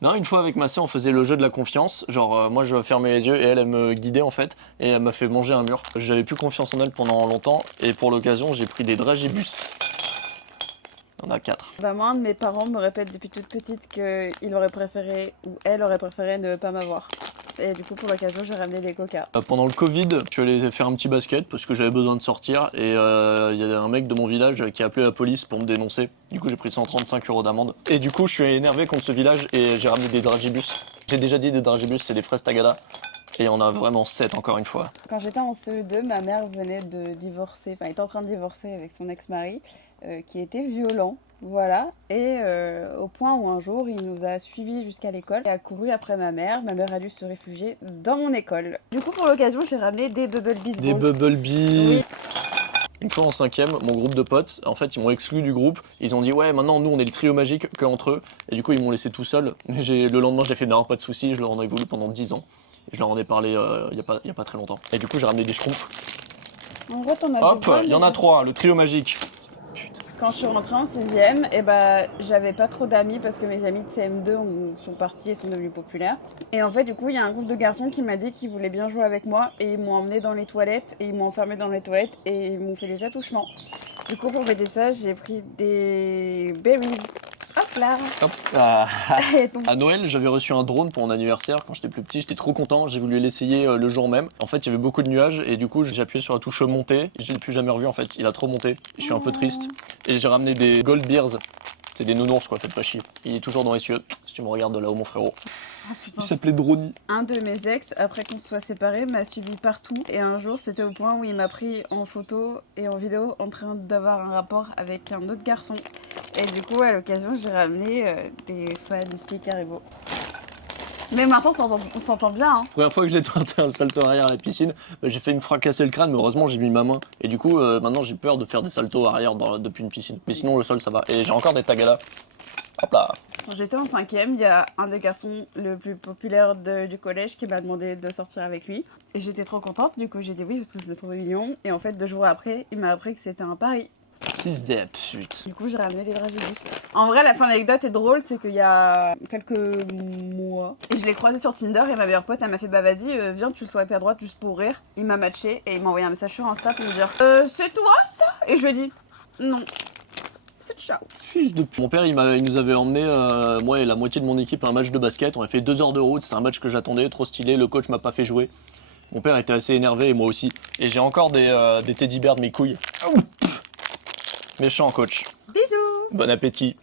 Non, une fois avec ma sœur, on faisait le jeu de la confiance. Genre, moi, je fermais les yeux et elle me guidait en fait. Et elle m'a fait manger un mur. J'avais plus confiance en elle pendant longtemps. Et pour l'occasion, j'ai pris des dragibus. Il y en a 4. Bah moi, mes parents me répètent depuis toute petite qu'il aurait préféré, ou elle aurait préféré ne pas m'avoir. Et du coup, pour l'occasion, j'ai ramené des coca. Pendant le Covid, je suis allé faire un petit basket parce que j'avais besoin de sortir. Et il y a un mec de mon village qui a appelé la police pour me dénoncer. Du coup, j'ai pris 135 € d'amende. Et du coup, je suis énervé contre ce village et j'ai ramené des dragibus. J'ai déjà dit des dragibus, c'est des fraises tagada. Et on a vraiment 7 encore une fois. Quand j'étais en CE2, ma mère venait de divorcer, enfin, était en train de divorcer avec son ex-mari, qui était violent. Voilà, et au point où un jour il nous a suivis jusqu'à l'école et a couru après ma mère a dû se réfugier dans mon école. Du coup, pour l'occasion, j'ai ramené des Bubble Bees Des Balls. Bubble Bees. Oui. Une fois en 5ème, mon groupe de potes, en fait, ils m'ont exclu du groupe. Ils ont dit ouais, maintenant nous on est le trio magique que entre eux. Et du coup, ils m'ont laissé tout seul. Mais le lendemain, j'ai fait non, pas de soucis, je leur en ai voulu pendant 10 ans. Et je leur en ai parlé il y a pas très longtemps. Et du coup, j'ai ramené des schtroumpfs. En vrai, t'en as Hop, besoin, il y en a 3, le trio magique. Quand je suis rentrée en 6ème, et bah, j'avais pas trop d'amis parce que mes amis de CM2 sont partis et sont devenus populaires. Et en fait, du coup, il y a un groupe de garçons qui m'a dit qu'ils voulaient bien jouer avec moi et ils m'ont emmené dans les toilettes et ils m'ont enfermé dans les toilettes et ils m'ont fait des attouchements. Du coup, pour fêter ça, j'ai pris des berries. Hop là. Hop. Ah. Et donc, À Noël, j'avais reçu un drone pour mon anniversaire quand j'étais plus petit, j'étais trop content, j'ai voulu l'essayer le jour même. En fait, il y avait beaucoup de nuages et du coup, j'ai appuyé sur la touche monter, je l'ai plus jamais revu en fait, il a trop monté. Je suis un peu triste et j'ai ramené des Gold Bears. C'est des nounours quoi, faites pas chier. Il est toujours dans les cieux, si tu me regardes de là-haut mon frérot. oh, putain. Il s'appelait Drony. Un de mes ex, après qu'on se soit séparés, m'a suivi partout. Et un jour, c'était au point où il m'a pris en photo et en vidéo en train d'avoir un rapport avec un autre garçon. Et du coup, à l'occasion, j'ai ramené des fans Kick Haribo. Mais maintenant, on s'entend bien. Hein. Première fois que j'ai tenté un salto arrière à la piscine, j'ai fait me fracasser le crâne, mais heureusement j'ai mis ma main. Et du coup, maintenant j'ai peur de faire des saltos arrière depuis une piscine. Mais sinon, le sol ça va. Et j'ai encore des tagadas. Hop là. Quand j'étais en 5ème, il y a un des garçons le plus populaire du collège qui m'a demandé de sortir avec lui. Et j'étais trop contente, du coup j'ai dit oui parce que je le trouvais mignon. Et en fait, 2 jours après, il m'a appris que c'était un pari. Fils de pute. Du coup, j'ai ramené des dragibus. En vrai, la fin de l'anecdote est drôle, c'est qu'il y a quelques mois, et je l'ai croisé sur Tinder et ma meilleure pote, elle m'a fait bah vas-y, viens, tu swipes à droite juste pour rire. Il m'a matché et il m'a envoyé un message sur Insta pour me dire c'est toi ça? Et je lui ai dit non. C'est ciao. Fils de pute. Mon père, il nous avait emmené, moi et la moitié de mon équipe, à un match de basket. On a fait 2 heures de route, c'était un match que j'attendais, trop stylé. Le coach m'a pas fait jouer. Mon père était assez énervé et moi aussi. Et j'ai encore des teddy bears de mes couilles. Méchant coach. Bisous. Bon appétit.